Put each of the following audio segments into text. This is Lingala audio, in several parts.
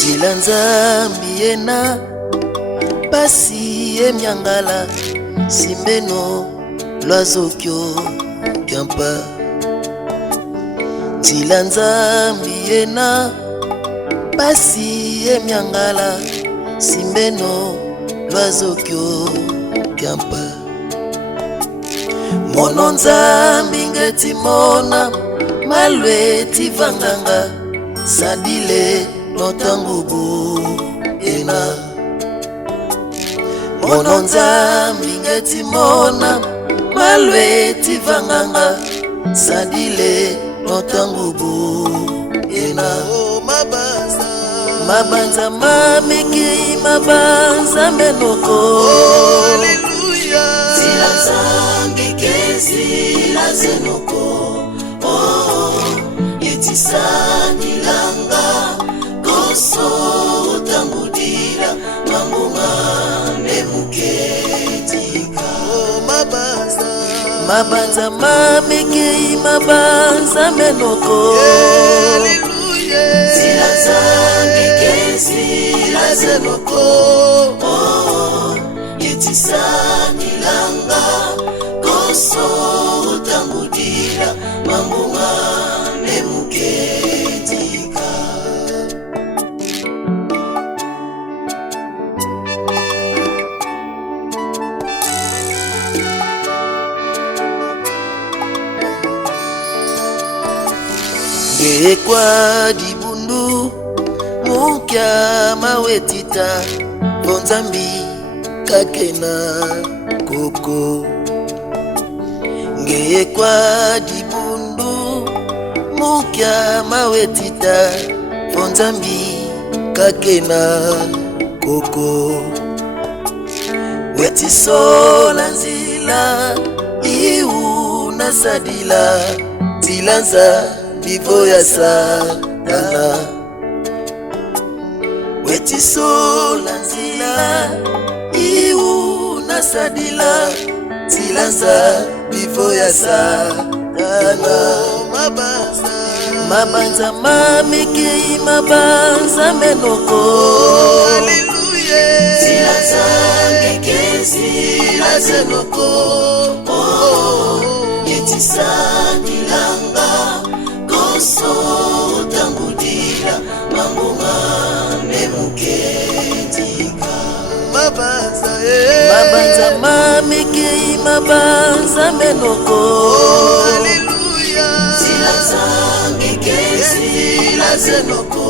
Zilanzambi ena pasi emyangala simbeno lwazokyo kyampa. Zilanzambi ena pasi emyangala simbeno lwazokyo kyampa. Mono nzambi ngeti mona malwe tivanganga sadile notangubu ena. Mono nzambi ngeti mona malwe tivanganga sadile notangubu ena. Mabanza mamiki mabanza menoko. Hallelujah. Zilanzambi kezi la zenoko. Yetisani langa koso utangudira mangunga nemuketika. Mabanza mamiki mabanza menoko. Hallelujah. Zilanzambi kezi la zenoko. Yetisani langa koso utangudira mangunga nemuketika. Ngekwa dibundu mukya mawetita bonzambi kakena koko. Ngekwa dibundu mukya mawetita bonzambi kakena koko. Wetisola nzila iu nasadila zilanza bivo ya satana. Wetisola nzila iu nasadila zilanza bivo ya satana. Mabanza mamiki mabanza menoko. Hallelujah. Zilanzambi kezi la zenoko. Yetisani langa koso utangudira mangunga nemuketika. Mabanza mamiki mabanza menoko. Hallelujah. Zilanzambi kezi la zenoko.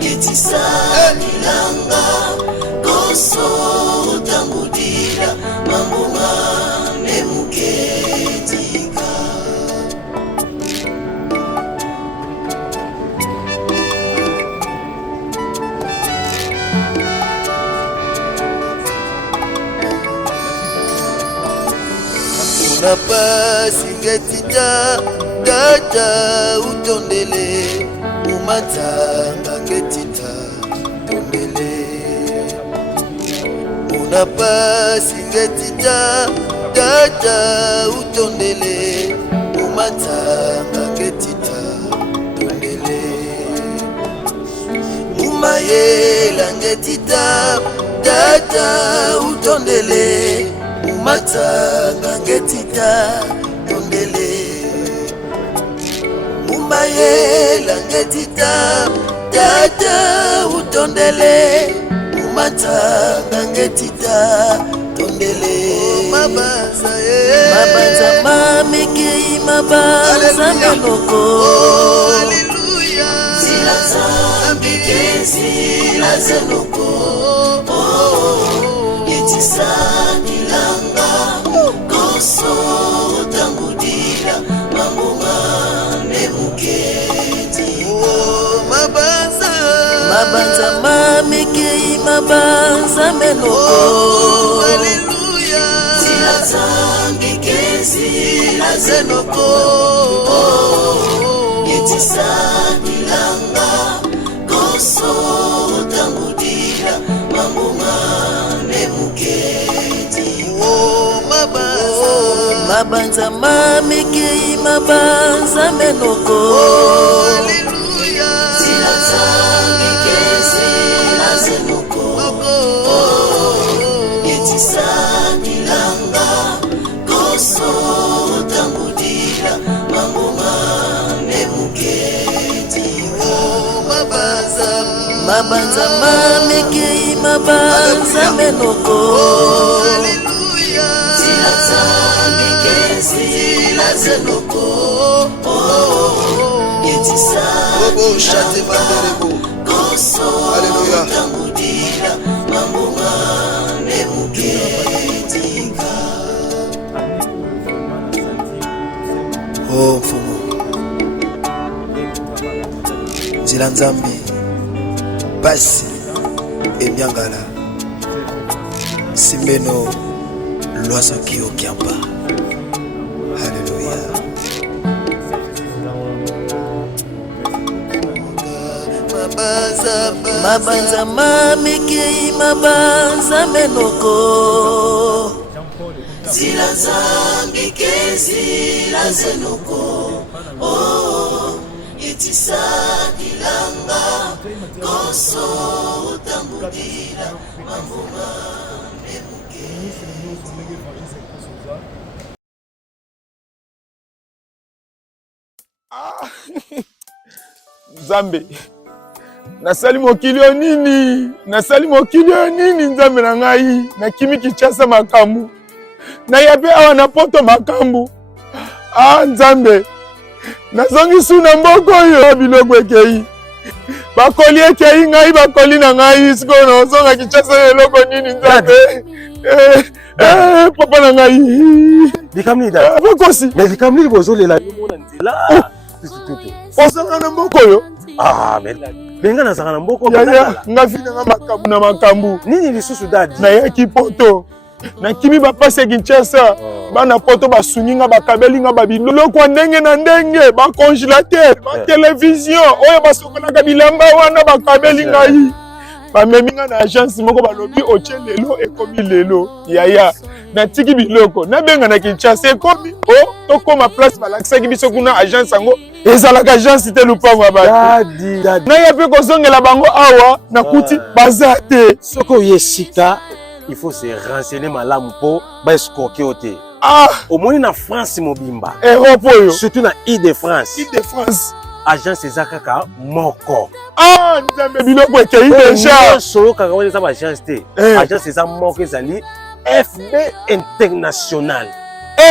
Yetisani langa koso utangudira mangunga nemuketika. Unapasi ngetita data utondele umatanga ngetita tondele. Unapasi ngetita data utondele umatanga ngetita tondele. Umayela ngetita data utondele umatanga ngetita tondele. Umayela ngetita data utondele umatanga ngetita tondele. Mabanza mamiki mabanza menoko. Zilanzambi kezi la zenoko. Yetisani langa koso utangudira mangunga nemuketika. Mabanza mamiki mabanza menoko. la zenoko yetisa kilanga koso tambudira mambunga nemuketi mabanza mamiki mabanza menoko zilaza mikezi la zenoko yetisa kilanga koso tambudira mambunga nemuketi mabanza mamiki mabanza menoko zilaza mikezi la zenoko yetisa koso tambudira mambunga nemuketika. Oh mfumu nzila nzambi basi emyangala simbeno lwasoki okiamba. Haleluya. Mabanza mamiki mabanza menoko zila zambi kezi la zenoko yetisa kilanga koso tambudira mambuma Nzambe nasali mokili nini nzambe na ngai nakimi Kinshasa makambu na yabe awa na poto makambu nzambe nazongi suna mboko oyo biloko ekei bakoli ekei ngai bakoli na ngai siko nazonga Kinshasa eloko nini nzambe papa na ngai likamnida bokosi mais likamnida bozolela mona nzela osanga na mboko oyo benga nazaka na mboko nga vinanga makambu na makambu nini lisusu dadi nayaki poto nakimi bapasi ya Kinshasa bana poto basunginga bakabelinga babiloko ndenge na ndenge bacongelateur batelevizio oyo basokolaka bilamba wana bakabeli ngai bameminga na agence moko balobi otie lelo ekomi lelo yaya natiki biloko nabenga na Kinshasa ekomi tokoma place balakisaki biso kuna agence yango ezalaka agence te lupango ya bato naya mpe kozongela bango awa nakuti baza te soki oyesika il faut se renseigner malamu mpo baescroke yo te omoni na France mobimba Europe oyo surtout na Île-de-France agence eza kaka moko nzambe biloko ekei deja solo kaka wana eza baagence te agence eza moko ezali FB International.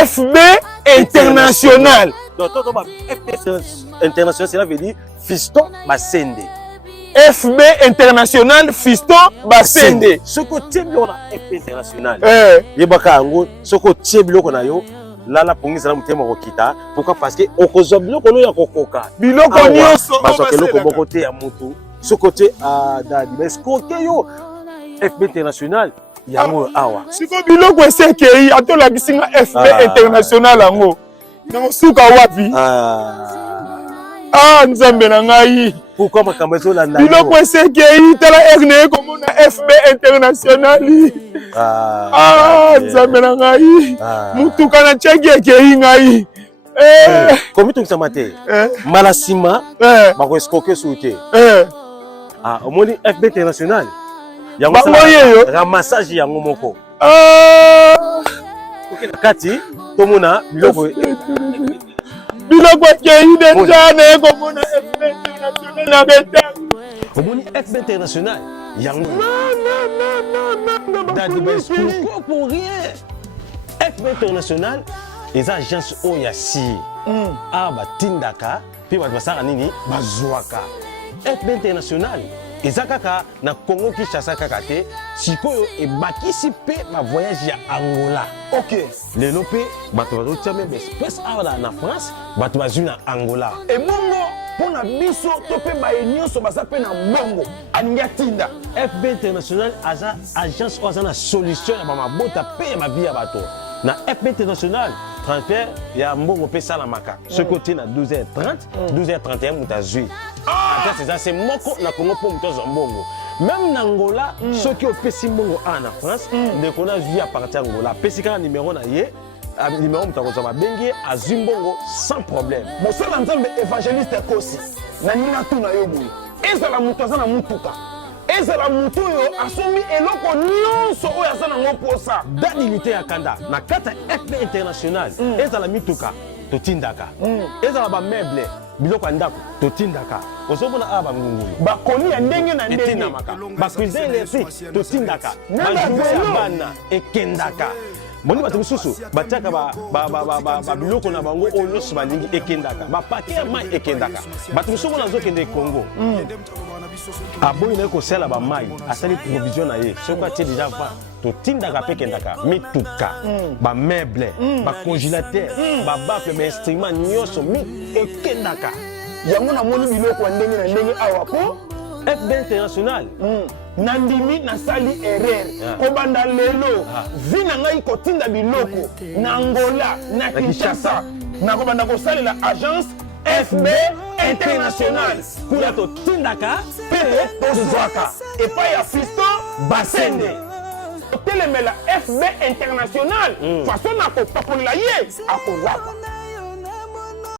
FB International. Donc, FB International, cela veut dire Fiston Basende. FB International, Fiston Basende. Ce que tu as FB International. Yebaka ango, ce que tu as yo, là la police la mutema kokita. Pourquoi? Parce que okozo biloko no ya kokoka. Biloko nyonso basake loko bokote ya mutu. Ce côté à dadi, mais ce côté yo FB International. Yango awa siko biloko esekei atolakisi nga FB International yango nakosuka wapi nzambe na ngai pourquoi makambo ezolanda biloko esekei tala erne ekomona FB International nzambe na ngai mutuka na cheki ekei ngai komi tokisama te mbala nsima bakoescroke su te omoni FB International yango ramassage yango moko kati tomona biloko ekei deja na ekomona FB International na beta omoni FB International yango dadi baescroke pour rien FB International eza agence oyo ya si batindaka mpe bato basala nini bazwaka FB International eza kaka na Congo Kinshasa kaka te sikoyo ebakisi pe ba voyage ya Angola. OK. Lelo pe bato bazotia même espèce awa na France bato bazwi na Angola. Et bongo pona biso to pe ba nyonso baza pe na bongo aningi atinda. FB International aza agence oyo aza na solution ya ba mabota pe ya mabi ya bato. Na FB International transfert ya mbongo pe salamaka ce côté na 12h30 12h31 mutazui après c'est ça c'est moko na Congo pour mutozo mbongo même na Angola ceux qui opesi mbongo en France de kona vie à partir Angola pesi ka numéro na ye numéro mutakoza babengi azimbongo sans problème mosala nzambe évangéliste kosi na nina tuna yobu ezala mutoza na mutuka ezala mutu yo asombi eloko nyonso oyo aza nango posa dadilité ya kanda na kata FB international ezala mituka totindaka ezala ba meuble biloko ya ndako totindaka ozomona awa bangungulu bakoni ya ndenge na ndenge etindamaka bacuisine électrique totindaka bajouer ya bana ekendaka boni bato mosusu batiaka biloko na bango oyo nyonso balingi ekendaka bapake ya mai ekendaka bato mosusu mona azokende Congo aboyi naye kosala bamai asali provision na ye soki atie deja va totindaka mpe ekendaka mituka bameuble bacongélateur babafle bainstrument nyonso ekendaka yango namoni biloko ya ndenge na ndenge awa po FB international nandimi nasali erreur kobanda lelo vi na ngai kotinda biloko na Angola na Kinshasa nakobanda kosalela agence FB international kuna totindaka mpe tozwaka epai ya Fiston Basende otelemela FB international façon na kopakola ye akozwaka